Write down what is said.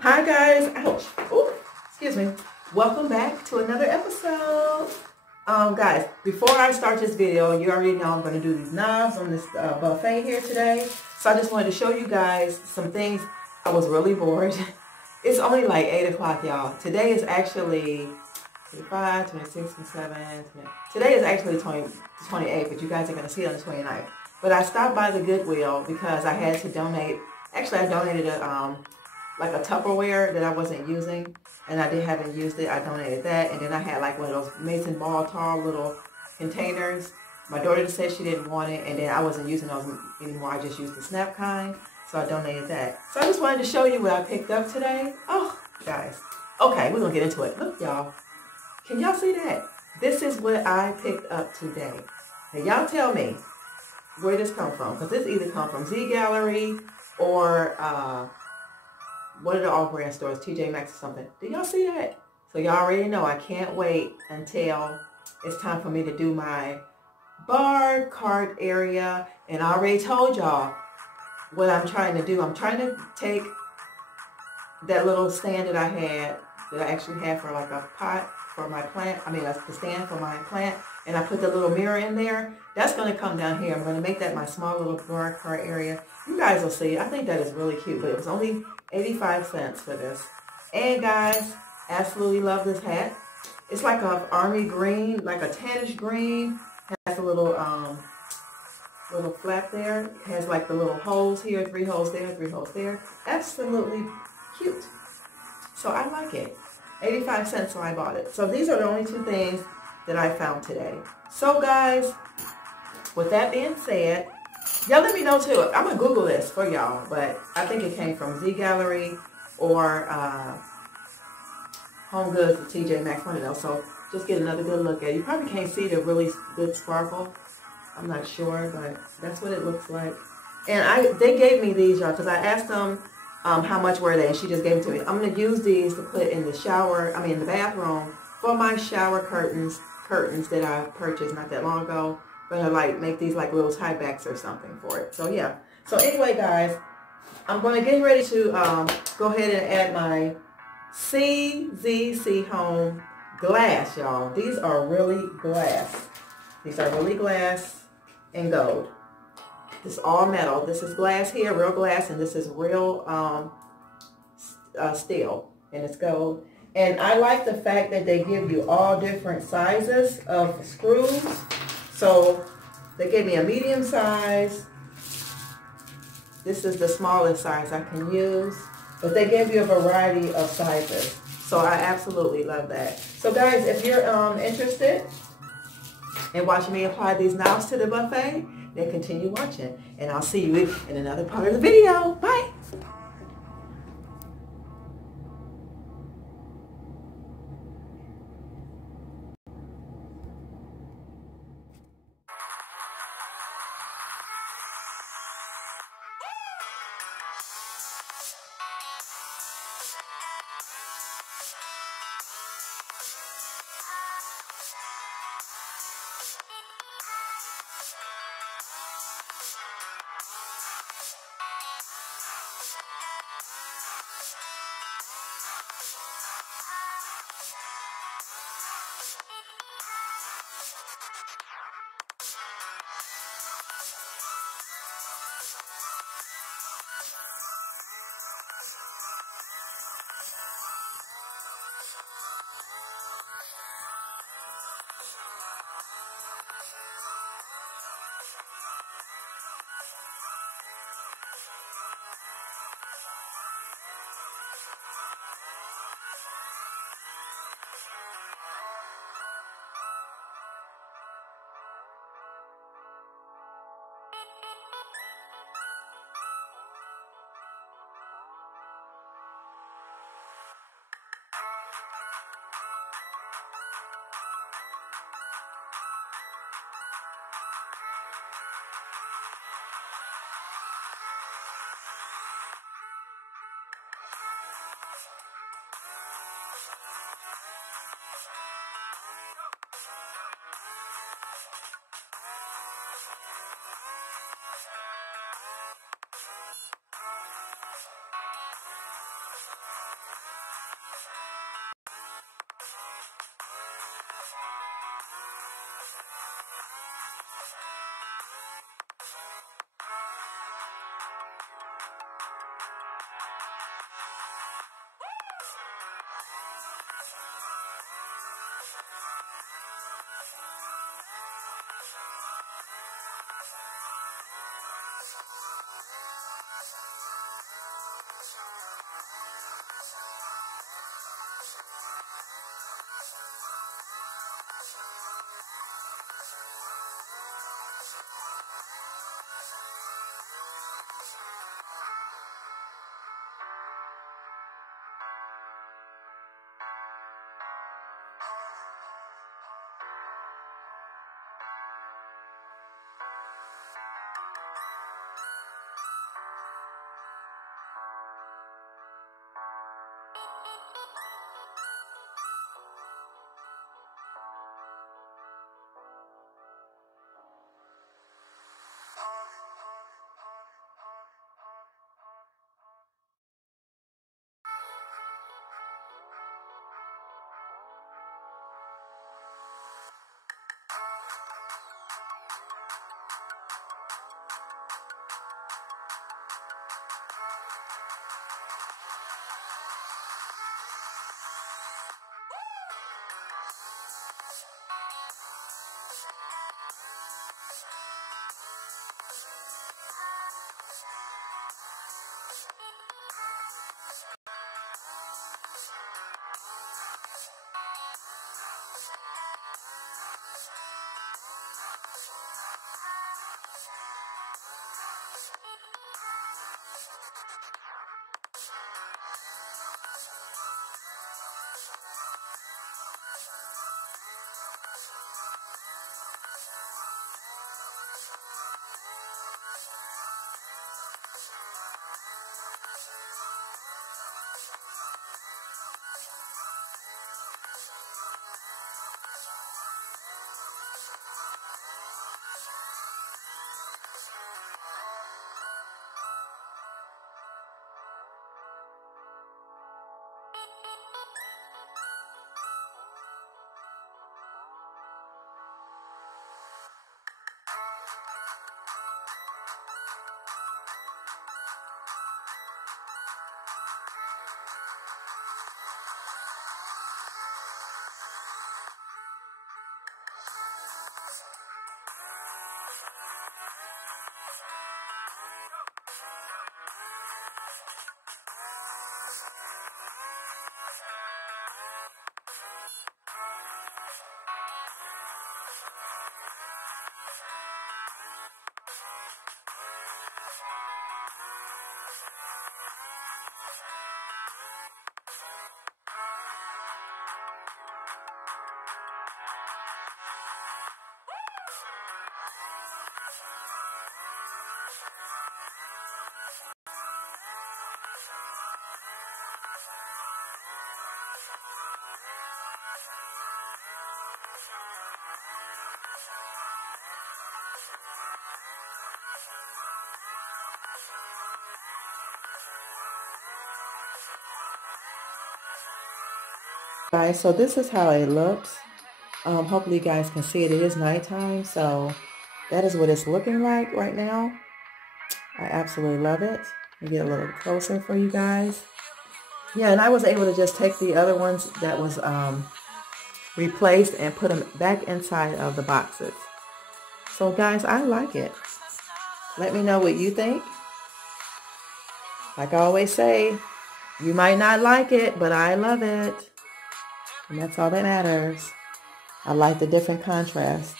Hi guys, ouch, ooh, excuse me. Welcome back to another episode. Guys, before I start this video, you already know I'm going to do these knobs on this buffet here today. So I just wanted to show you guys some things. I was really bored. It's only like 8 o'clock, y'all. Today is actually 25, 26, 27, 20. Today is actually 28, but you guys are going to see it on the 29th. But I stopped by the Goodwill because I had to donate. Actually, I donated like a Tupperware that I wasn't using, and I haven't used it. I donated that, and then I had like one of those mason ball tall little containers. My daughter said she didn't want it, and then I wasn't using those anymore. I just used the snap kind, so I donated that. So I just wanted to show you what I picked up today. Oh, guys. Okay, we're gonna get into it. Look, y'all. Can y'all see that? This is what I picked up today. Now, y'all tell me where this come from, because this either come from Z Gallery or one of the off-brand stores, TJ Maxx or something. Do y'all see that? So y'all already know I can't wait until it's time for me to do my bar cart area. And I already told y'all what I'm trying to do. I'm trying to take that little stand that I actually had for like a pot for my plant. I mean, that's the stand for my plant. And I put the little mirror in there. That's going to come down here. I'm going to make that my small little bar cart area. You guys will see. I think that is really cute. But it was only 85 cents for this. And guys, absolutely love this hat. It's like an army green, like a tannish green. Has a little little flap there. It has like the little holes here, 3 holes there, 3 holes there. Absolutely cute. So I like it. 85 cents, so I bought it. So these are the only 2 things that I found today. So guys, with that being said, y'all let me know too. I'm going to Google this for y'all, but I think it came from Z Gallery or Home Goods or TJ Maxx, one of those. So just get another good look at it. You probably can't see the really good sparkle. I'm not sure, but that's what it looks like. And they gave me these, y'all, because I asked them how much were they, and she just gave it to me. I'm going to use these to put in the shower, in the bathroom for my shower curtains that I purchased not that long ago. I'm going to like make these like little tie backs or something for it. So yeah. So anyway, guys, I'm going to get ready to go ahead and add my CZC Home glass, y'all. These are really glass. These are really glass and gold. This is all metal. This is glass here, real glass, and this is real steel, and it's gold. And I like the fact that they give you all different sizes of screws. So they gave me a medium size. This is the smallest size I can use, but they gave you a variety of sizes. So I absolutely love that. So guys, if you're interested in watching me apply these knobs to the buffet, then continue watching, and I'll see you in another part of the video. Bye. Guys, so this is how it looks. Hopefully you guys can see it. It is nighttime, so that is what it's looking like right now. I absolutely love it. Let me get a little closer for you guys. Yeah, and I was able to just take the other ones that was replaced and put them back inside of the boxes. So guys, I like it. Let me know what you think. Like I always say, you might not like it, but I love it. And that's all that matters. I like the different contrast.